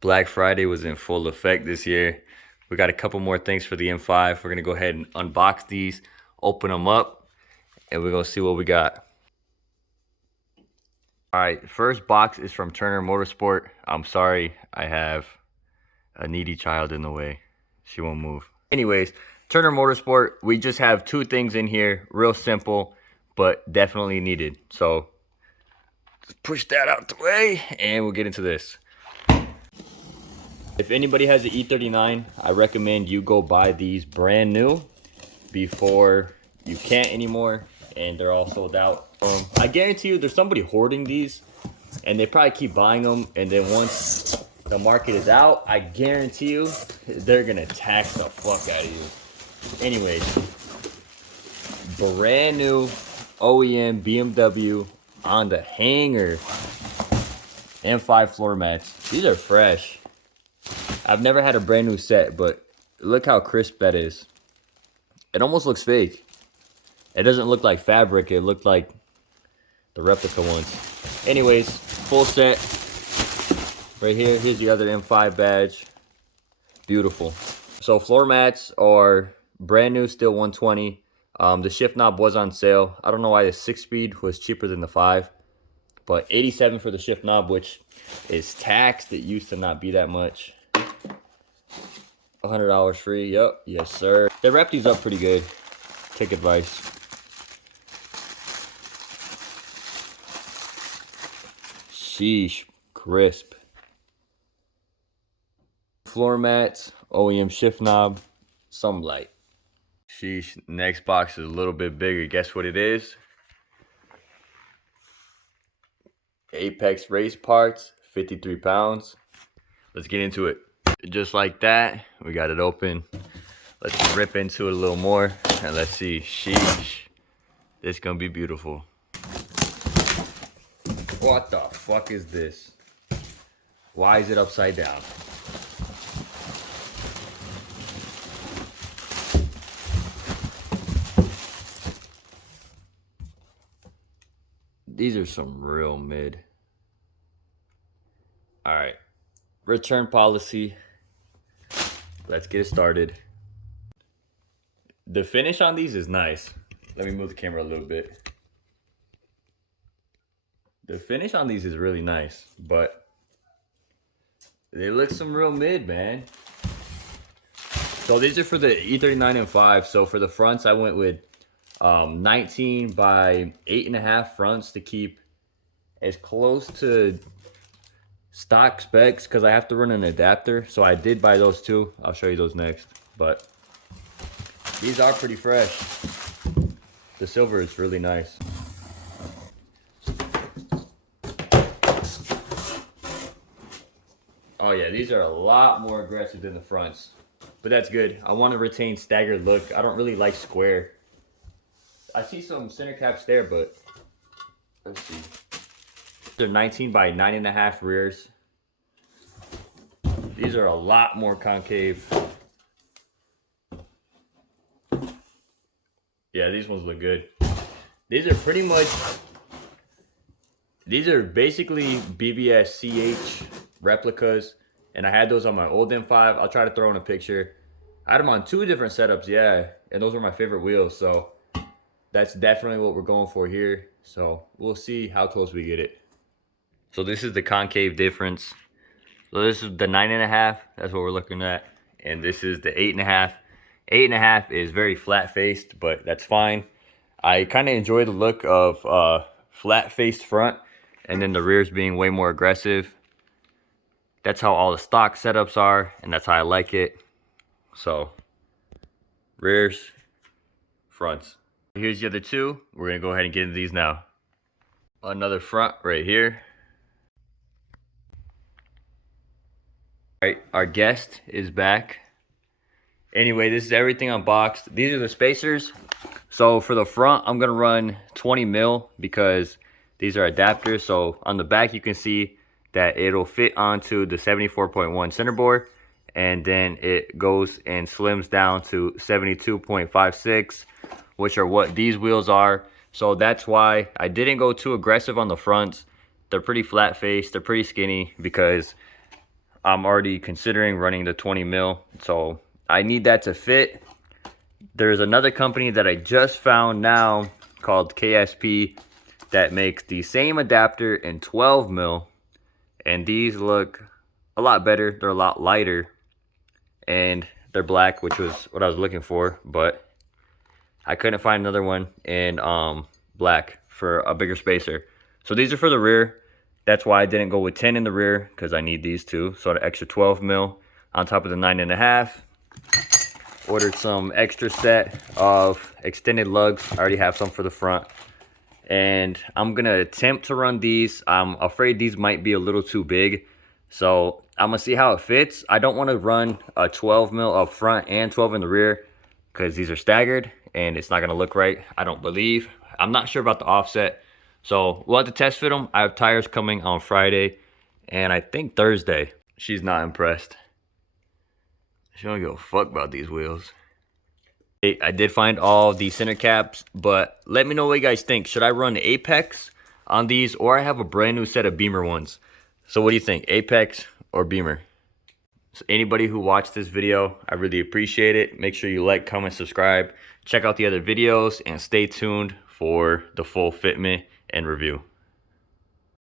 Black Friday was in full effect this year. We got a couple more things for the M5. We're gonna go ahead and unbox these, open them up, and we're gonna see what we got. All right, first box is from Turner Motorsport. I'm sorry, I have a needy child in the way. She won't move. Anyways, Turner Motorsport, we just have two things in here, real simple, but definitely needed. So just push that out the way and we'll get into this. If anybody has an E39, I recommend you go buy these brand new before you can't anymore and they're all sold out. I guarantee you there's somebody hoarding these and they probably keep buying them, and then once the market is out, I guarantee you they're gonna tax the fuck out of you. Anyways, brand new OEM BMW on the hanger M5 floor mats. These are fresh. I've never had a brand new set, but look how crisp that is. It almost looks fake. It doesn't look like fabric. It looked like the replica ones. Anyways, full set. Right here, here's the other M5 badge. Beautiful. So floor mats are brand new, still 120. The shift knob was on sale. I don't know why the 6-speed was cheaper than the 5, but 87 for the shift knob, which is taxed. It used to not be that much. $100 free. Yep, yes sir. They wrap these up pretty good. Take advice. Sheesh, crisp. Floor mats, OEM shift knob, some light. Sheesh, next box is a little bit bigger. Guess what it is? Apex race parts, 53 pounds. Let's get into it. Just like that, we got it open. Let's rip into it a little more and let's see. Sheesh, this is gonna be beautiful. What the fuck is this? Why is it upside down? These are some real mid. All right, return policy. Let's get it started. The finish on these is nice. Let me move the camera a little bit. The finish on these is really nice, but they look some real mid, man. So these are for the E39 M5. So for the fronts, I went with 19 by 8.5 fronts to keep as close to stock specs because I have to run an adapter. So I did buy those too. I'll show you those next. But these are pretty fresh. The silver is really nice. Oh yeah, these are a lot more aggressive than the fronts. But that's good. I want to retain staggered look. I don't really like square. I see some center caps there, but let's see. They're 19 by 9.5 rears. These are a lot more concave. Yeah, these ones look good. These are pretty much, these are basically BBS CH replicas, and I had those on my old M5. I'll try to throw in a picture. I had them on 2 different setups, yeah, and those were my favorite wheels, so that's definitely what we're going for here. So we'll see how close we get it. So this is the concave difference. So this is the 9.5, that's what we're looking at, and this is the 8.5. 8.5 is very flat-faced, but that's fine. I kind of enjoy the look of flat-faced front, and then the rears being way more aggressive. That's how all the stock setups are, and that's how I like it. So, rears, fronts. Here's the other two. We're gonna go ahead and get into these now. Another front right here. All right, our guest is back. Anyway, this is everything unboxed. These are the spacers. So for the front, I'm gonna run 20 mil because these are adapters. So on the back, you can see that it'll fit onto the 74.1 center board, and then it goes and slims down to 72.56, which are what these wheels are. So that's why I didn't go too aggressive on the fronts. They're pretty flat faced, they're pretty skinny because I'm already considering running the 20 mil, so I need that to fit. There's another company that I just found now called KSP that makes the same adapter in 12 mil, and these look a lot better. They're a lot lighter, and they're black, which was what I was looking for, but I couldn't find another one in black for a bigger spacer. So these are for the rear. That's why I didn't go with 10 in the rear, because I need these two. So the extra 12 mil on top of the 9.5. Ordered some extra set of extended lugs. I already have some for the front. And I'm gonna attempt to run these. I'm afraid these might be a little too big. So I'm gonna see how it fits. I don't wanna run a 12 mil up front and 12 in the rear, because these are staggered and it's not gonna look right, I don't believe. I'm not sure about the offset. So we'll have to test fit them. I have tires coming on Friday and I think Thursday. She's not impressed. She don't give a fuck about these wheels. I did find all the center caps, but let me know what you guys think. Should I run Apex on these, or I have a brand new set of Beamer ones? So what do you think, Apex or Beamer? So anybody who watched this video, I really appreciate it. Make sure you like, comment, subscribe. Check out the other videos and stay tuned for the full fitment and review.